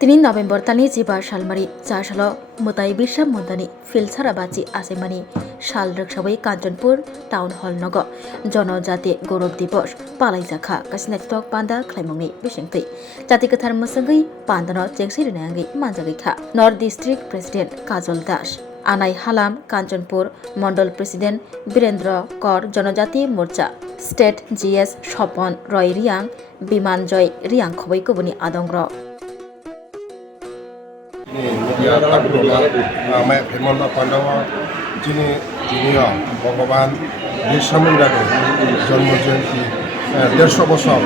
3 November তানি জিবা সালমারি চাশাল মুতাই বিরসা মুন্দানি ফিলসারাবাচি আसेमानि সাল রকসাবৈ Kanchanpur town hall নগ জনজাতি গৌরব দিবস পালাইজাखा कासिनाटक पान्दा ख्लाइमंनि बिसिंथै जाति गोथार मोसंगै पान्दानो जेंसिरिनांगै मानजागैखा नर्थ डिस्ट्रिक्ट प्रेसिडेंट काजल दास आनाय हालाम काঞ্চনপুর मंडल प्रेसिडेंट बीरेंद्र कर जनजाति मोर्चा स्टेट जीएस स्वपन रय रियां बिमान जय रियां खबै कबुनि आदंग्र media takrola मैं हेमंत पांडव जिनि दिनिया भगवान बिरसा मुंडानि जन्म जयंती 150 बছর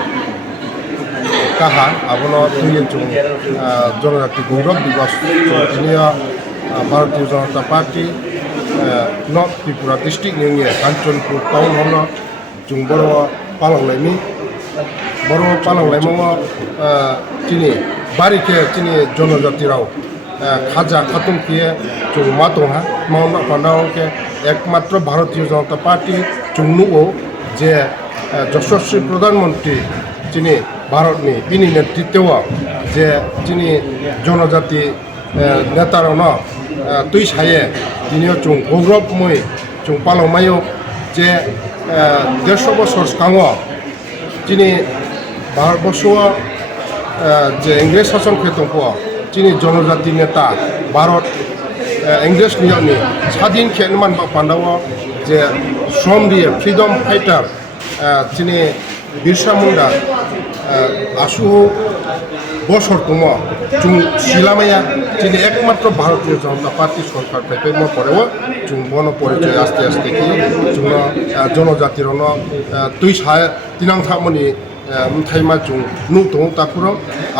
काहा आबनो तुनि जुं जनजाति गौरव दिवस दिनिया Bharatiya Janata party north Tripura district नि काঞ্চনপুর टाउन हल जुं बर पालांलायमो दिनि बारिखे दिनि जनजाति राव खाजा खातुम किए जो मातोहा माउना पांडाव के एकमात्र भारतीय जनता पार्टी चुनुओ जे यशस्वी प्रधानमंत्री जिनि भारतनि बिनि नेतृत्व जे जिनि जनजाति नेतारन तुई साये दिनियो जों गौरवमय जों पालंमायो जे 150 बছর सिगाङाव जिनि भारतबर्षआव जे इंग्रेज शासन खेतंखौ जिनि जनजाति नेता भारत इंग्रेज नियमनि स्वाधीन खेनमान पांडाव जे श्रम दिए फ्रीडम फाइटर जिनि बिरसा मुंडा आसु बছর दङ जों सिलामाया जिनि एकमात्र भारतीय जनता पार्टी सरकार फैफैनो परेव जों बन परिचय आस्ते आस्ते कि जों जनजातिरन तुई सा तिनांथामनि थाइमा जों नु दङ ताकुरो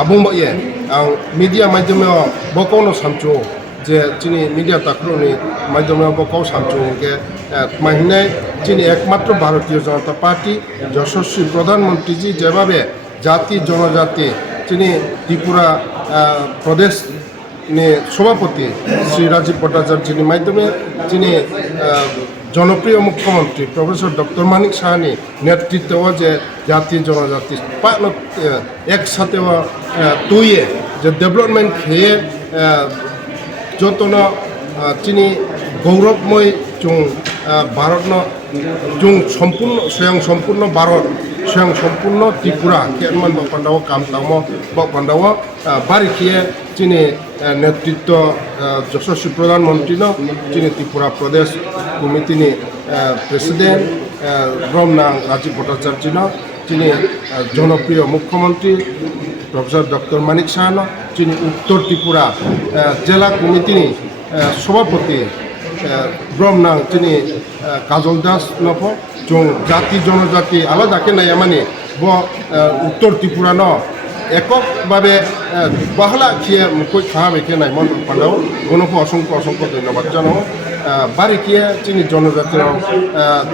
आबुंबाये आं मीडिया माध्यमाव बकावनो सामचो जे जिनि मीडिया ताकुरोनि माध्यमाव बकाव सामचो के माहिने जिनि एकमात्र भारतीय जनता पार्टी यशस्वी प्रधानमंत्री जी जेभाबे जाति जनजाति जिनि त्रिपुरा प्रदेश नि सभापति श्री राजीव भट्टाचार्य जिनि माध्यमे जिनि जनप्रिय मुख्यमंत्री प्रोफेसर डॉक्टर मानिक साहानि नेतृत्व जे जाति जनजाति एक साथे तुये जे डेवलपमेंट है जतन जिनि गौरवमय जों भारत जों संपूर्ण स्वयं संपूर्ण भारत स्वयं संपूर्ण त्रिपुरा केनमान बपांडाव काम तामो बपांडाव बारिखिए जिनि नेतृत्व यशस्वी प्रधानमंत्री न जिनि त्रिपुरा प्रदेश कमिटिनि प्रेसिडेंट ब्रह्मनां राजीव भट्टाचार्य न जिनि जनप्रिय मुख्यमंत्री प्रोफेसर डॉक्टर मानिक साहा न जिनि उत्तर त्रिपुरा जिला कमिटिनि सभापति ब्रह्मनां जिनि काजल दास नफ जों जाति जनजाति आलादा के नाया माने वो उत्तर त्रिपुरा न एকক भावे बहला किए मुखै खाहा बेखे नायमन पांडाव गणको असंख्य धन्यवाद जानो बारि किए जिनि जनजाति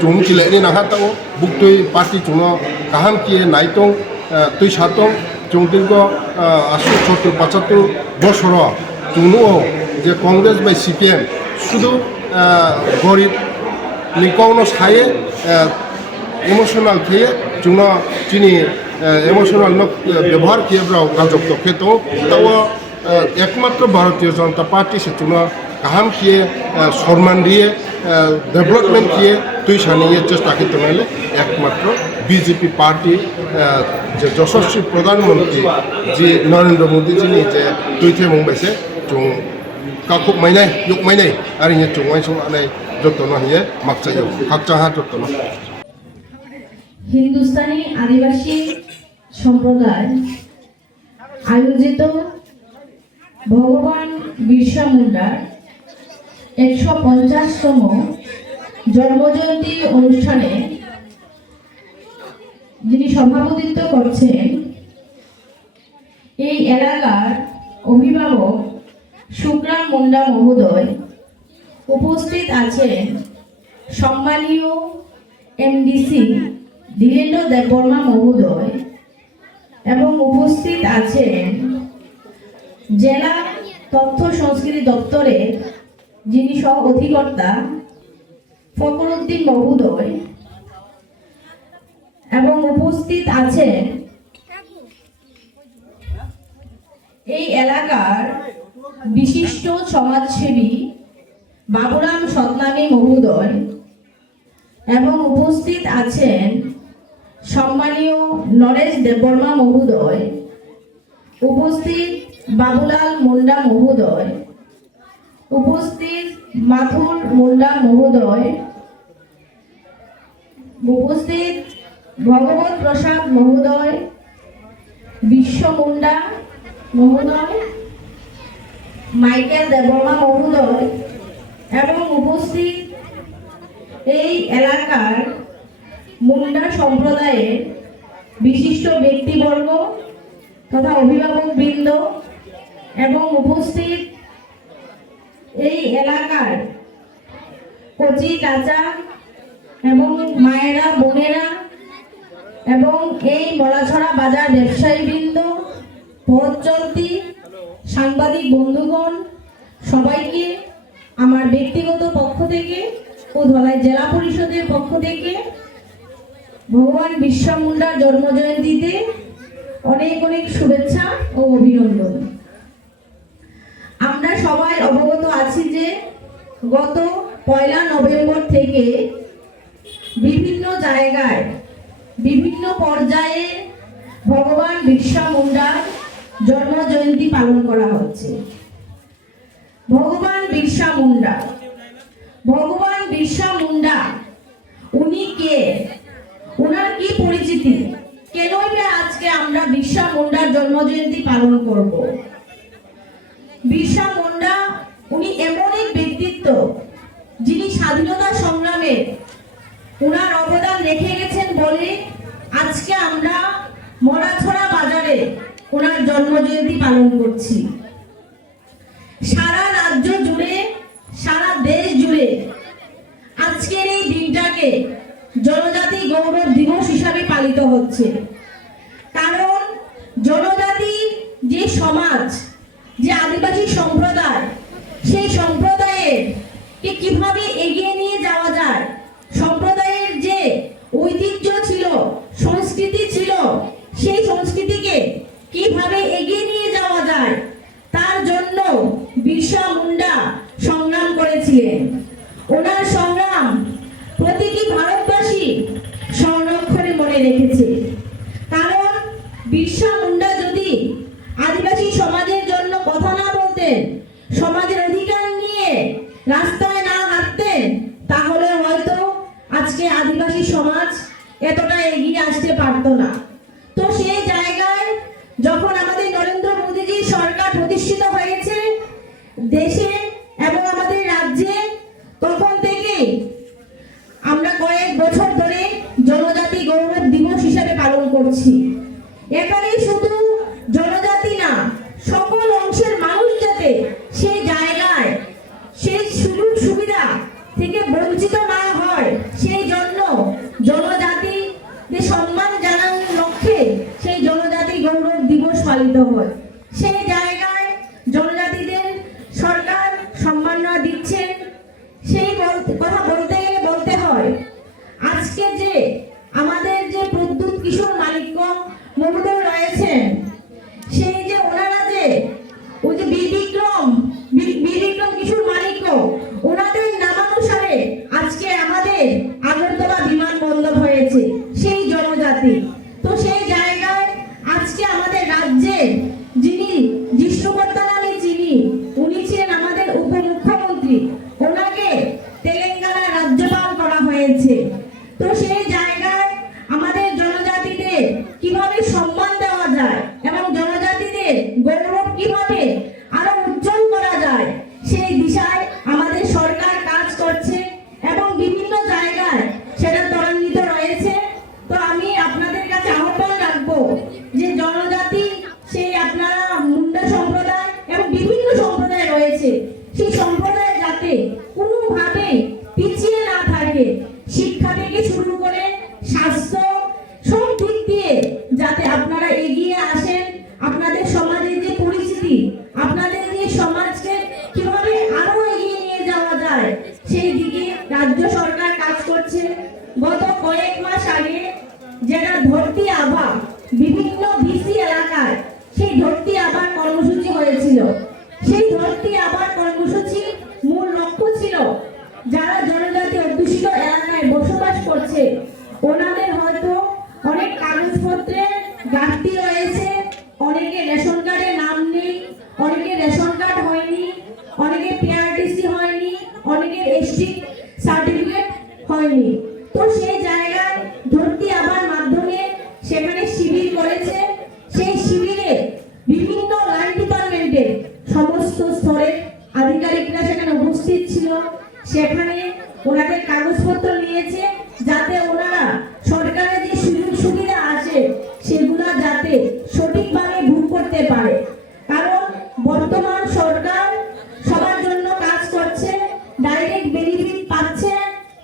जों किलेनि नाहाताओ बुक्तै पार्टी जों काहाम किए नायतों तुई सातों जों दीर्घ 70-75 বছর जों जे कांग्रेस बाय सीपीएम शुधु गरीब निकाउनो साये इमोशनल किए जों जिनि इमोशनल व्यवहार किए राजक खेतो तब एकमात्र भारतीय जनता पार्टी से जों गाहाम किए सम्मान दिए डेवलपमेंट किए तुई सानी चेष्टा की तंगले एकमात्र बीजेपी पार्टी जे यशस्वी प्रधानमंत्री जी नरेंद्र मोदी जी ने जे तुईथे मुंबई से जों काकुक माइनाय युग माइनाय आरो ये जों वाइसो आनै जतन हिए मागचायो हागचाहा जतन हिंदुस्तानी आदिवासी সম্প্রদায় আয়োজিত ভগবান বিরসা মুন্ডার 150তম জন্মজয়ন্তী অনুষ্ঠানে যিনি সভাপতিত্ব করছেন এই এলাকার অভিভাবক সুগ্রাম মুন্ডা মহোদয়, উপস্থিত আছেন সম্মানীয় এমডিসি ধীরেন্দ্র দেববর্মা মহোদয় এবং উপস্থিত আছেন জেলা তথ্য সংস্কৃতি দপ্তরের যিনি সহ অধিকর্তা ফখরুদ্দিন মহোদয় এবং উপস্থিত আছেন এই এলাকার বিশিষ্ট সমাজসেবী বাবুরাম সতনামী মহোদয় এবং উপস্থিত আছেন সম্মানীয় নরেশ দেববর্মা মহোদয়, উপস্থিত বাবুলাল মুন্ডা মহোদয়, উপস্থিত মাথুর মুন্ডা মহোদয়, উপস্থিত ভগবত প্রসাদ মহোদয়, বিশ্ব মুন্ডা মহোদয়, মাইকেল দেববর্মা মহোদয় এবং উপস্থিত এই এলাকার মুন্ডা সম্প্রদায়ের বিশিষ্ট ব্যক্তিবর্গ তথা অভিভাবক বৃন্দ এবং উপস্থিত এই এলাকার কচি কাঁচা এবং মায়েরা বোনেরা এবং এই বলাছড়া বাজার ব্যবসায়ীবৃন্দ, পথ চলতি সাংবাদিক বন্ধুগণ, সবাইকে আমার ব্যক্তিগত পক্ষ থেকে ও ধলাই জেলা পরিষদের পক্ষ থেকে ভগবান বিরসা মুন্ডার জন্মজয়ন্তীতে অনেক অনেক শুভেচ্ছা ও অভিনন্দন। আমরা সবাই অবগত আছি যে গত 1 নভেম্বর থেকে বিভিন্ন জায়গায় বিভিন্ন পর্যায়ে ভগবান বিরসা মুন্ডার জন্মজয়ন্তী পালন করা হচ্ছে। ভগবান বিরসা মুন্ডা উনি কে, ওনার কি পরিচিতি, কেনই বা আজকে আমরা বিরসা মুন্ডার জন্মজয়ন্তী পালন করব? বিরসা মুন্ডা উনি এমন এক ব্যক্তিত্ব যিনি স্বাধীনতা সংগ্রামে ওনার অবদান রেখে গেছেন বলে আজকে আমরা মরাছড়া বাজারে ওনার জন্মজয়ন্তী পালন করছি। সারা রাজ্য জুড়ে, সারা দেশ জুড়ে আজকের এই দিনটাকে জনজাতি গৌরব দিবস হিসাবে পালিত হচ্ছে। কারণ জনজাতি যে সমাজ, যে আদিবাসী সম্প্রদায়, সেই সম্প্রদায়ের কিভাবে এগিয়ে নিয়ে যাওয়া যায়, সম্প্রদায়ের যে ঐতিহ্য ছিল, সংস্কৃতি ছিল, সেই সংস্কৃতিকে কিভাবে এগিয়ে নিয়ে যাওয়া যায় তার জন্য বিরসা মুন্ডা সংগ্রাম করেছিলেন। ওনার সংগ্রাম প্রতিটি ভারতবাসী সংরক্ষণে মনে রেখেছে। কারণ বিরসা মুন্ডা যদি আদিবাসী সমাজের জন্য কথা না বলতেন, সমাজের অধিকার নিয়ে রাস্তায় না হাঁটতেন, তাহলে হয়তো আজকে আদিবাসী সমাজ এতটা এগিয়ে আসতে পারতো না। তো সেই জায়গায় যখন আমাদের নরেন্দ্র মোদীজি সরকার প্রতিষ্ঠিত হয়েছে দেশে এবং আমাদের রাজ্যে, তখন থেকে আমরা কয়েক বছর ধরে জনজাতি গৌরব দিবস হিসাবে পালন করছি। এখানে শুধু জনজাতি না, সকল অংশের মানুষ যাতে সেই জায়গায় সেই সুযোগ সুবিধা থেকে বঞ্চিত না হয়, সেই জন্য জনজাতিদের সম্মান জানানোর লক্ষ্যে সেই জনজাতি গৌরব দিবস পালিত হয়। সেই জায়গায় জনজাতিদের সরকার সম্মাননা দিচ্ছেন। সেই কথা বলতে গেলে বলতে হয়, আজকে যে আমাদের যে প্রদ্যুৎ কিশোর মালিক্য মহোদয় রয়েছেন, সেই যে ওনারা যে ওই যে বিক্রম কিশোর মালিক্য, ওনাদের নামানুসারে আজকে আমাদের আগরতলা বিমানবন্দর হয়েছে, সেই জনজাতি। তো সেই জায়গায় আজকে আমাদের রাজ্যের যিনি জিষ্ণুকর্তা নামে চিনি, উনি ছিলেন আমাদের উপমুখ্যমন্ত্রী, ওনাকে তেলেঙ্গানা রাজ্যপাল করা হয়েছে। তো সেই জায়গায় আমাদের জনজাতিদের কিভাবে সম্মান দেওয়া যায় এবং জনজাতিদের গৌরব কিভাবে আরো উজ্জ্বল করা যায়, সেই দিশায় আমাদের সরকার কাজ করছে এবং বিভিন্ন জায়গায় সেটা ত্বরান্বিত রয়েছে। তো আমি আপনাদের কাছে আহ্বান রাখবো যে জনজাতি, সেই আপনারা মুন্ডা সম্প্রদায় এবং বিভিন্ন সম্প্রদায় রয়েছে, সেই সম্প্রদায় যাতে কোনোভাবে পিছিয়ে না থাকে, শিক্ষা থেকে শুরু করে স্বাস্থ্য সব দিক দিয়ে যাতে আপনারা এগিয়ে আসেন। আপনাদের সমাজের যে পরিস্থিতি, আপনাদের যে সমাজকে কিভাবে আরো এগিয়ে নিয়ে যাওয়া যায়, সেই দিকে রাজ্য সরকার কাজ করছে। গত কয়েক মাস আগে যেটা ধরতি আভা বিভিন্ন ভিসি এলাকায়, সেই ধরতি আভার কর্মসূচি অনেকের রেশন কার্ড হয়নি, অনেকের পিআরটিসি হয়নি, অনেকের এসটি সার্টিফিকেট হয়নি। তো সেই জায়গায় ধরতি আবার মাধ্যমে সেখানে শিবির করেছে। সেই শিবিরে বিভিন্ন লাইন ডিপার্টমেন্টের সমস্ত স্তরের আধিকারিকরা সেখানে উপস্থিত ছিল। সেখানে ওনাদের কাগজপত্র নিয়েছে যাতে ওনারা সরকারের যে সুযোগ সুবিধা আছে সেগুলো যাতে সঠিকভাবে ভোগ করতে পারে। কারণ বর্তমান সরকার সবার জন্য কাজ করছে, ডাইরেক্ট বেনিফিট পাচ্ছে।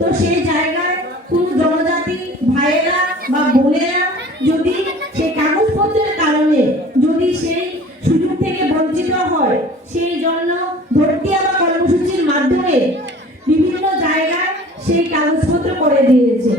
তো সেই জায়গায় কোন জনজাতি ভাইয়েরা বা বোনেরা যদি সেই কাগজপত্রের কারণে যদি সেই সুযোগ থেকে বঞ্চিত হয়, সেই জন্য ভর্তি বা কর্মসূচির মাধ্যমে বিভিন্ন জায়গায় সেই কাগজপত্র করে দিয়েছে।